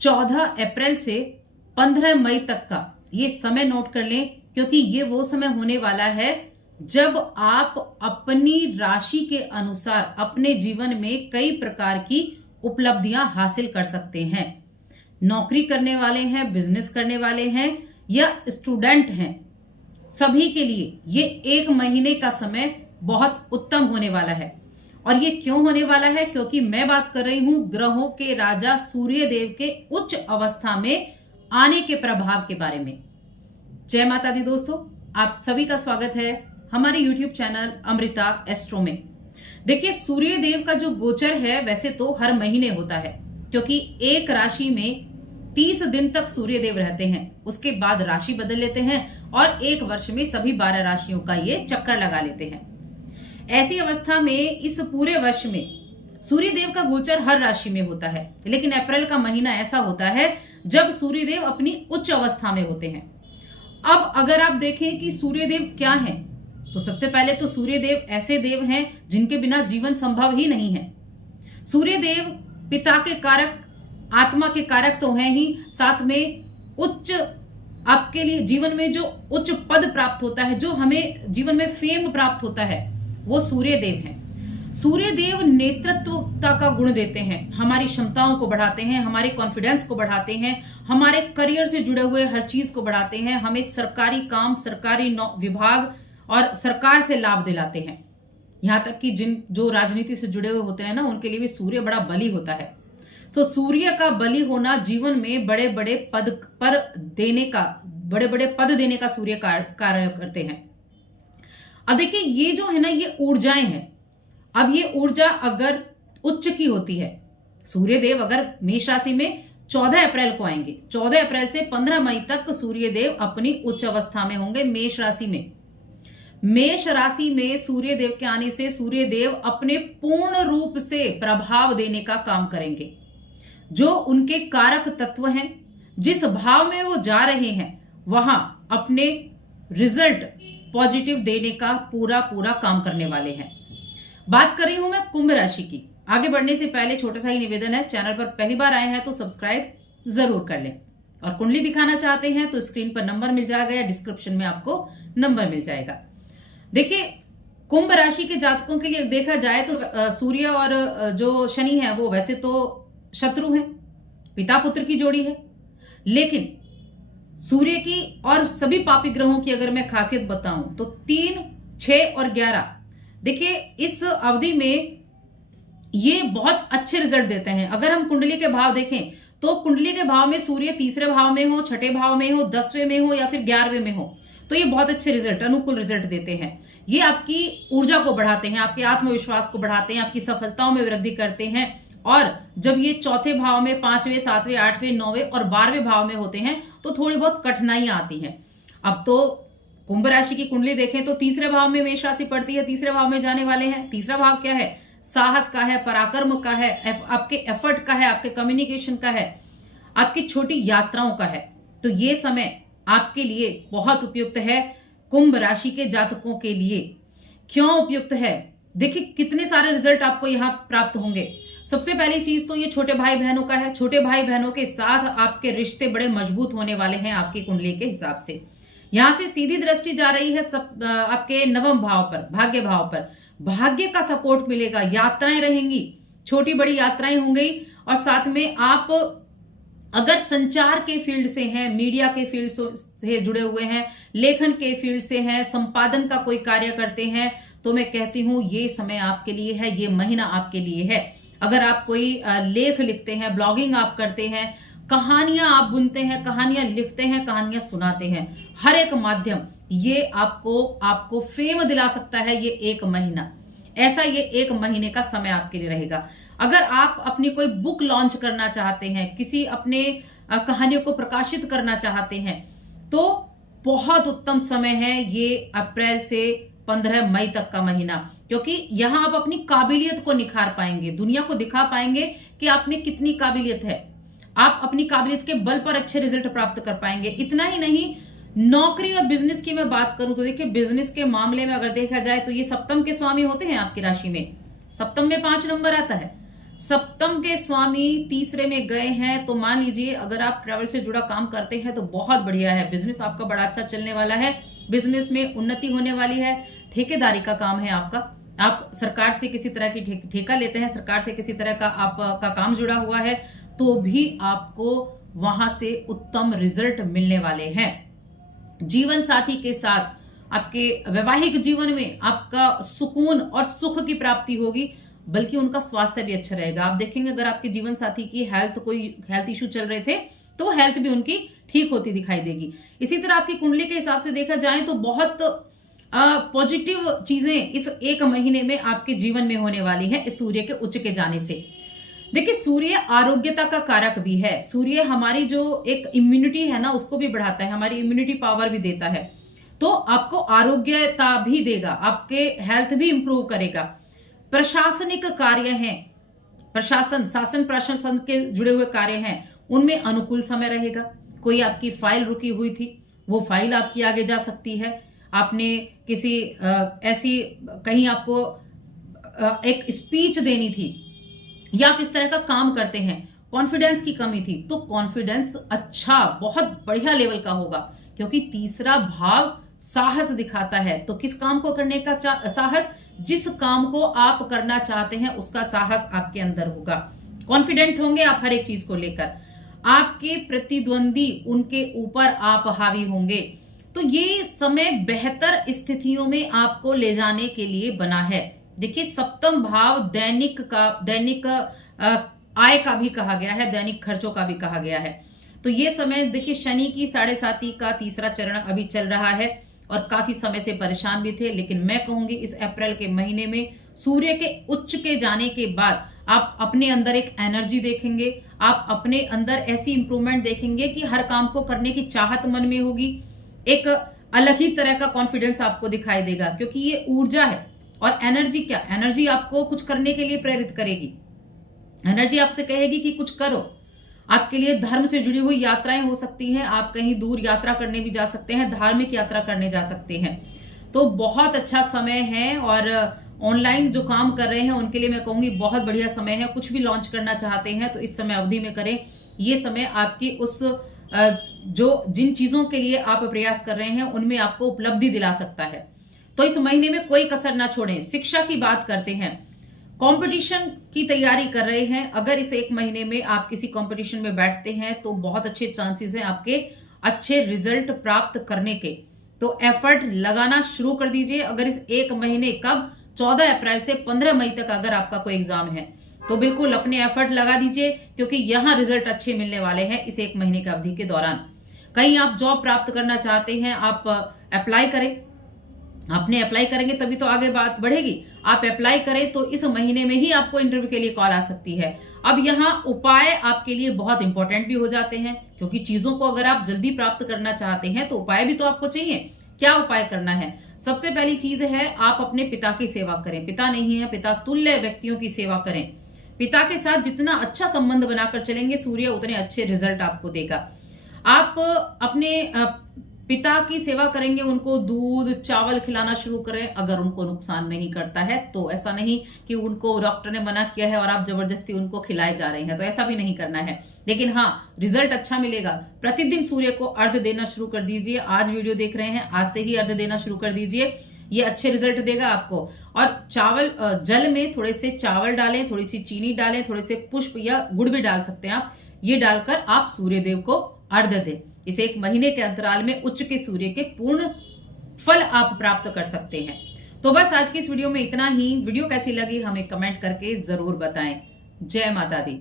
14 अप्रैल से 15 मई तक का ये समय नोट कर लें, क्योंकि ये वो समय होने वाला है जब आप अपनी राशि के अनुसार अपने जीवन में कई प्रकार की उपलब्धियां हासिल कर सकते हैं। नौकरी करने वाले हैं, बिजनेस करने वाले हैं या स्टूडेंट हैं, सभी के लिए ये एक महीने का समय बहुत उत्तम होने वाला है। और ये क्यों होने वाला है? क्योंकि मैं बात कर रही हूं ग्रहों के राजा सूर्य देव के उच्च अवस्था में आने के प्रभाव के बारे में। जय माता दी दोस्तों, आप सभी का स्वागत है हमारे YouTube चैनल अमृता एस्ट्रो में। देखिए, सूर्य देव का जो गोचर है वैसे तो हर महीने होता है, क्योंकि एक राशि में 30 दिन तक सूर्य देव रहते हैं, उसके बाद राशि बदल लेते हैं और एक वर्ष में सभी 12 राशियों का ये चक्कर लगा लेते हैं। ऐसी अवस्था में इस पूरे वर्ष में सूर्य देव का गोचर हर राशि में होता है, लेकिन अप्रैल का महीना ऐसा होता है जब सूर्य देव अपनी उच्च अवस्था में होते हैं। अब अगर आप देखें कि सूर्य देव क्या हैं, तो सबसे पहले तो सूर्य देव ऐसे देव हैं जिनके बिना जीवन संभव ही नहीं है। सूर्य देव पिता के कारक, आत्मा के कारक तो हैं ही, साथ में उच्च आपके लिए जीवन में जो उच्च पद प्राप्त होता है, जो हमें जीवन में फेम प्राप्त होता है, वो सूर्य देव हैं। सूर्य देव नेतृत्वता का गुण देते हैं, हमारी क्षमताओं को बढ़ाते हैं, हमारे कॉन्फिडेंस को बढ़ाते हैं, हमारे करियर से जुड़े हुए हर चीज को बढ़ाते हैं, हमें सरकारी काम, सरकारी विभाग और सरकार से लाभ दिलाते हैं। यहां तक कि जो राजनीति से जुड़े हुए होते हैं ना, उनके लिए भी सूर्य बड़ा बली होता है। तो सूर्य का बली होना जीवन में बड़े बड़े पद देने का सूर्य कार्य करते हैं। अब देखिए, ये जो है ना, ये ऊर्जाएं हैं। अब ये ऊर्जा अगर उच्च की होती है, सूर्य देव अगर मेष राशि में 14 अप्रैल को आएंगे, 14 अप्रैल से 15 मई तक सूर्य देव अपनी उच्च अवस्था में होंगे मेष राशि में। मेष राशि में सूर्य देव के आने से सूर्य देव अपने पूर्ण रूप से प्रभाव देने का काम करेंगे। जो उनके कारक तत्व हैं, जिस भाव में वो जा रहे हैं, वहां अपने रिजल्ट पॉजिटिव देने का पूरा काम करने वाले हैं। बात कर रही हूं मैं कुंभ राशि की। आगे बढ़ने से पहले छोटा सा ही निवेदन है, चैनल पर पहली बार आए हैं तो सब्सक्राइब जरूर कर लें, और कुंडली दिखाना चाहते हैं तो स्क्रीन पर नंबर मिल जाएगा या डिस्क्रिप्शन में आपको नंबर मिल जाएगा। देखिए, कुंभ राशि के जातकों के लिए देखा जाए तो सूर्य और जो शनि है वो वैसे तो शत्रु हैं, पिता पुत्र की जोड़ी है, लेकिन सूर्य की और सभी पापी ग्रहों की अगर मैं खासियत बताऊं तो 3, 6 और 11, देखिए इस अवधि में ये बहुत अच्छे रिजल्ट देते हैं। अगर हम कुंडली के भाव देखें तो कुंडली के भाव में सूर्य तीसरे भाव में हो, छठे भाव में हो, 10वें में हो या फिर 11वें में हो, तो ये बहुत अच्छे रिजल्ट, अनुकूल रिजल्ट देते हैं। ये आपकी ऊर्जा को बढ़ाते हैं, आपके आत्मविश्वास को बढ़ाते हैं, आपकी सफलताओं में वृद्धि करते हैं। और जब ये चौथे भाव में 5वें, 7वें, 8वें, 9वें और 12वें भाव में होते हैं तो थोड़ी बहुत कठिनाइयां आती हैं। अब तो कुंभ राशि की कुंडली देखें तो तीसरे भाव में मेष राशि पड़ती है, तीसरे भाव में जाने वाले हैं। तीसरा भाव क्या है? साहस का है, पराक्रम का है, आपके एफर्ट का है, आपके कम्युनिकेशन का है, आपकी छोटी यात्राओं का है। तो ये समय आपके लिए बहुत उपयुक्त है कुंभ राशि के जातकों के लिए। क्यों उपयुक्त है? देखिए कितने सारे रिजल्ट आपको यहां प्राप्त होंगे। सबसे पहली चीज तो ये छोटे भाई बहनों का है। छोटे भाई बहनों के साथ आपके रिश्ते बड़े मजबूत होने वाले हैं आपकी कुंडली के हिसाब से। यहां से सीधी दृष्टि जा रही है आपके नवम भाव पर, भाग्य भाव पर। भाग्य का सपोर्ट मिलेगा, यात्राएं रहेंगी, छोटी बड़ी यात्राएं होंगी। और साथ में आप अगर संचार के फील्ड से हैं, मीडिया के फील्ड से जुड़े हुए हैं, लेखन के फील्ड से हैं, संपादन का कोई कार्य करते हैं, तो मैं कहती हूं ये समय आपके लिए है, ये महीना आपके लिए है। अगर आप कोई लेख लिखते हैं, ब्लॉगिंग आप करते हैं, कहानियां आप बुनते हैं, कहानियां लिखते हैं, कहानियां सुनाते हैं, हर एक माध्यम ये आपको फेम दिला सकता है। ये एक महीना ऐसा, ये एक महीने का समय आपके लिए रहेगा। अगर आप अपनी कोई बुक लॉन्च करना चाहते हैं, किसी अपने कहानियों को प्रकाशित करना चाहते हैं, तो बहुत उत्तम समय है ये अप्रैल से 15 मई तक का महीना, क्योंकि यहां आप अपनी काबिलियत को निखार पाएंगे, दुनिया को दिखा पाएंगे कि आप में कितनी काबिलियत है। आप अपनी काबिलियत के बल पर अच्छे रिजल्ट प्राप्त कर पाएंगे। इतना ही नहीं, नौकरी और बिजनेस की मैं बात करूं तो देखिए, बिजनेस के मामले में अगर देखा जाए तो ये सप्तम के स्वामी होते हैं आपकी राशि में। सप्तम में 5 नंबर आता है, सप्तम के स्वामी तीसरे में गए हैं, तो मान लीजिए अगर आप ट्रैवल से जुड़ा काम करते हैं तो बहुत बढ़िया है। बिजनेस आपका बड़ा अच्छा चलने वाला है, बिजनेस में उन्नति होने वाली है। ठेकेदारी का काम है आपका, आप सरकार से किसी तरह की ठेका लेते हैं, सरकार से किसी तरह का आपका काम जुड़ा हुआ है, तो भी आपको वहां से उत्तम रिजल्ट मिलने वाले हैं। जीवन साथी के साथ आपके वैवाहिक जीवन में आपका सुकून और सुख की प्राप्ति होगी, बल्कि उनका स्वास्थ्य भी अच्छा रहेगा। आप देखेंगे अगर आपके जीवन साथी की कोई हेल्थ इश्यू चल रहे थे तो हेल्थ भी उनकी ठीक होती दिखाई देगी। इसी तरह आपकी कुंडली के हिसाब से देखा जाए तो बहुत पॉजिटिव चीजें इस एक महीने में आपके जीवन में होने वाली हैं इस सूर्य के उच्च के जाने से। देखिए, सूर्य आरोग्यता का कारक भी है। सूर्य हमारी जो एक इम्यूनिटी है ना, उसको भी बढ़ाता है, हमारी इम्यूनिटी पावर भी देता है, तो आपको आरोग्यता भी देगा, आपके हेल्थ भी इंप्रूव करेगा। प्रशासनिक कार्य हैं, प्रशासन, शासन प्रशासन के जुड़े हुए कार्य हैं, उनमें अनुकूल समय रहेगा। कोई आपकी फाइल रुकी हुई थी, वो फाइल आपकी आगे जा सकती है। आपने किसी ऐसी कहीं आपको एक स्पीच देनी थी, या आप इस तरह का काम करते हैं, कॉन्फिडेंस की कमी थी, तो कॉन्फिडेंस अच्छा बहुत बढ़िया लेवल का होगा, क्योंकि तीसरा भाव साहस दिखाता है। तो किस काम को करने का साहस, जिस काम को आप करना चाहते हैं उसका साहस आपके अंदर होगा। कॉन्फिडेंट होंगे आप हर एक चीज को लेकर। आपके प्रतिद्वंदी, उनके ऊपर आप हावी होंगे। तो ये समय बेहतर स्थितियों में आपको ले जाने के लिए बना है। देखिए, सप्तम भाव दैनिक आय का भी कहा गया है, दैनिक खर्चों का भी कहा गया है। तो ये समय देखिए, शनि की 7.5 का तीसरा चरण अभी चल रहा है और काफी समय से परेशान भी थे, लेकिन मैं कहूंगी इस अप्रैल के महीने में सूर्य के उच्च के जाने के बाद आप अपने अंदर एक एनर्जी देखेंगे, आप अपने अंदर ऐसी इंप्रूवमेंट देखेंगे कि हर काम को करने की चाहत मन में होगी। एक अलग ही तरह का कॉन्फिडेंस आपको दिखाई देगा, क्योंकि ये ऊर्जा है। और एनर्जी क्या, एनर्जी आपको कुछ करने के लिए प्रेरित करेगी। एनर्जी आपसे कहेगी कि कुछ करो। आपके लिए धर्म से जुड़ी हुई यात्राएं हो सकती हैं, आप कहीं दूर यात्रा करने भी जा सकते हैं, धार्मिक यात्रा करने जा सकते हैं। तो बहुत अच्छा समय है। और ऑनलाइन जो काम कर रहे हैं उनके लिए मैं कहूंगी बहुत बढ़िया समय है। कुछ भी लॉन्च करना चाहते हैं तो इस समय अवधि में करें। ये समय आपकी उस जिन चीजों के लिए आप प्रयास कर रहे हैं उनमें आपको उपलब्धि दिला सकता है। तो इस महीने में कोई कसर ना छोड़ें। शिक्षा की बात करते हैं, कंपटीशन की तैयारी कर रहे हैं, अगर इस एक महीने में आप किसी कंपटीशन में बैठते हैं तो बहुत अच्छे चांसेस हैं आपके अच्छे रिजल्ट प्राप्त करने के। तो एफर्ट लगाना शुरू कर दीजिए। अगर इस एक महीने, कब, 14 अप्रैल से 15 मई तक अगर आपका कोई एग्जाम है तो बिल्कुल अपने एफर्ट लगा दीजिए, क्योंकि यहां रिजल्ट अच्छे मिलने वाले हैं इस एक महीने की अवधि के दौरान। कहीं आप जॉब प्राप्त करना चाहते हैं, आप अप्लाई करें। आपने अप्लाई करेंगे तभी तो आगे बात बढ़ेगी। आप अप्लाई करें तो इस महीने में ही आपको इंटरव्यू के लिए कॉल आ सकती है। अब यहाँ उपाय आपके लिए बहुत इंपॉर्टेंट भी हो जाते हैं, क्योंकि चीजों को अगर आप जल्दी प्राप्त करना चाहते हैं तो उपाय भी तो आपको चाहिए। क्या उपाय करना है? सबसे पहली चीज है, आप अपने पिता की सेवा करें। पिता नहीं है, पिता तुल्य व्यक्तियों की सेवा करें। पिता के साथ जितना अच्छा संबंध बनाकर चलेंगे सूर्य उतने अच्छे रिजल्ट आपको देगा। आप अपने पिता की सेवा करेंगे, उनको दूध चावल खिलाना शुरू करें। अगर उनको नुकसान नहीं करता है तो, ऐसा नहीं कि उनको डॉक्टर ने मना किया है और आप जबरदस्ती उनको खिलाए जा रहे हैं, तो ऐसा भी नहीं करना है। लेकिन हाँ, रिजल्ट अच्छा मिलेगा। प्रतिदिन सूर्य को अर्घ देना शुरू कर दीजिए। आज वीडियो देख रहे हैं, आज से ही अर्घ देना शुरू कर दीजिए, ये अच्छे रिजल्ट देगा आपको। और चावल, जल में थोड़े से चावल डालें, थोड़ी सी चीनी डालें, थोड़े से पुष्प या गुड़ भी डाल सकते हैं आप। ये डालकर आप सूर्य देव को अर्घ दें। इस एक महीने के अंतराल में उच्च के सूर्य के पूर्ण फल आप प्राप्त कर सकते हैं। तो बस आज की इस वीडियो में इतना ही। वीडियो कैसी लगी हमें कमेंट करके जरूर बताएं। जय माता दी।